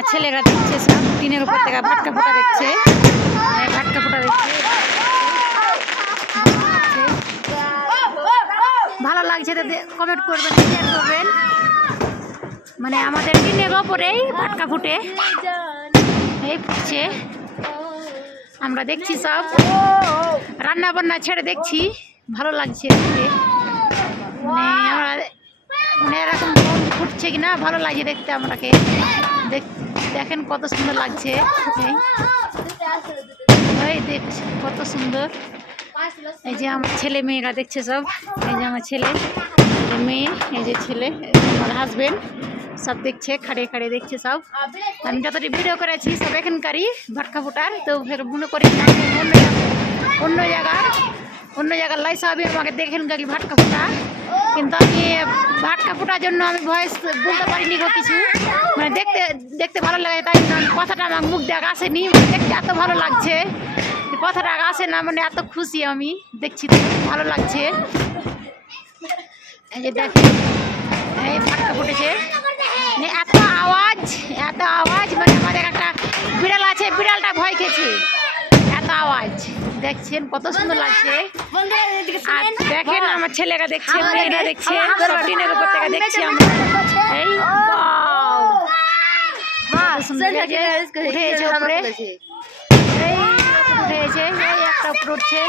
আমার ছেলেরা দেখছে সব টিনের উপর থেকে ভাটকা ফোটা দেখছে, ভাটকা ফোটা দেখছে। ভালো লাগছে তো কমেন্ট করবেন, শেয়ার করবেন। মানে আমাদের টিনের ওপরেই ভাটকা ফুটে, এই ফুটছে, আমরা দেখছি সব রান্না বান্না ছেড়ে দেখছি, ভালো লাগছে দেখতে। মানে আমরা মানে এরকম ফুটছে কিনা ভালো লাগে দেখতে আমরাকে। দেখেন কত সুন্দর লাগছে, এই দেখছি কত সুন্দর। এই যে আমার ছেলে মেয়েরা দেখছে সব, এই যে আমার ছেলে মেয়ে, এই যে ছেলে আমার হাজবেন্ড সব দেখছে, খাড়িয়ে খাড়িয়ে দেখছে সব। আমি যতটি ভিডিও করেছি সব এখানকারই ভাটকা ফুটার, তো ফের মনে করি অন্য জায়গার লাই সবই আমাকে দেখেনকারই ভাটকা ফুটা। কিন্তু আমি ভাটকা ফোটার জন্য আমি ভয়েস বলতে পারিনি গো কিছু, মানে দেখতে ভালো লাগে, তাই কথাটা আমার মুখ দেখ আসেনি। দেখতে এত ভালো লাগছে, কথাটা আসে না, মানে এত খুশি আমি দেখছি, ভালো লাগছে। এই যে দেখেন এই ভাটকা ফুটেছে, এত আওয়াজ মানে আমাদের একটা বিড়াল আছে, বিড়ালটা ভয় খেয়েছে, এত আওয়াজ। দেখছেন কত সুন্দর লাগছে। আর দেখেন আমার ছেলেরা দেখছে, মেয়েরা দেখছে, সব টিনের উপর থেকে দেখছি আমরা। এই উঠেছে উপরে, এই উঠেছে, এই একটা উপরে উঠছে,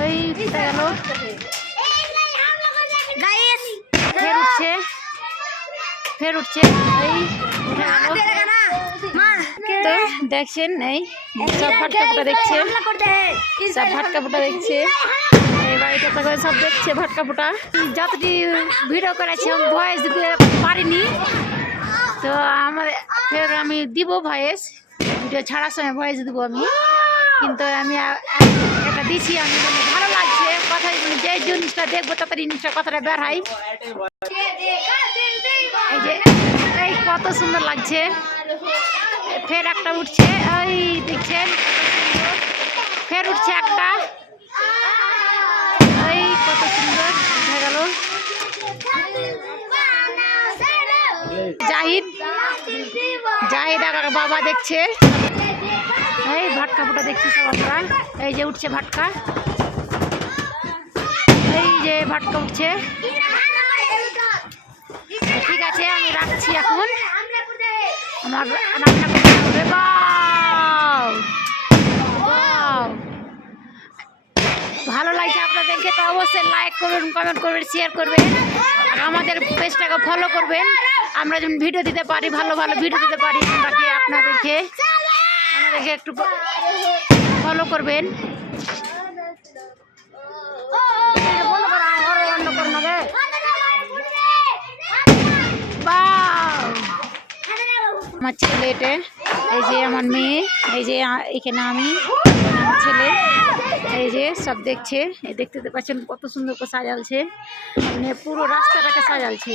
ওই উঠে গেল, ফের উঠছে, এই উঠে গেল। তো দেখছেন এই সব ভাটকা ফুটা দেখছে, সব ভাটকা ফুটা দেখছে, এই বাড়িতে করে সব দেখছে ভাটকা ফুটা। যতটি ভিডিও করেছি আমি ভয়েস দিতে পারিনি, তো আমার ফের আমি দিব ভয়েস, ভিডিও ছাড়ার সময় ভয়েস দিব আমি, কিন্তু আমি এটা দিছি। আমি ভালো লাগছে কথা, যে জিনিসটা দেখবো তাড়াতাড়ি জিনিসটা কথাটা বের হয়। এই যে এই কত সুন্দর লাগছে, ফের একটা উঠছে, ওই দেখছেন ফের উঠছে একটা, ওই কত সুন্দর উঠে গেল। জাহিদ আর বাবা দেখছে, এই ভাটকা ফুটা দেখছি সব আমরা। এই যে উঠছে ভাটকা, এই যে ভাটকা উঠছে। ঠিক আছে আমি রাখছি এখন, আমার রান্না করতে হবে। ভালো লাগছে আপনাদেরকে তো অবশ্যই লাইক করবেন, কমেন্ট করবেন, শেয়ার করবেন, আর আমাদের পেজটাকে ফলো করবেন। আমরা যেমন ভিডিও দিতে পারি, ভালো ভিডিও দিতে পারি, আপনাদেরকে একটু ফলো করবেন। আমার ছেলে এটা, এই যে আমার মেয়ে, এই যে এখানে আমি, আমার ছেলে, এই যে সব দেখছে। এই দেখতে পাচ্ছেন কত সুন্দর করে সাজালছে, মানে পুরো রাস্তাটাকে সাজালছে।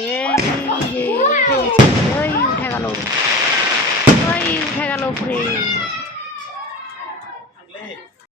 এই যে ওই উঠে গেল উপরে।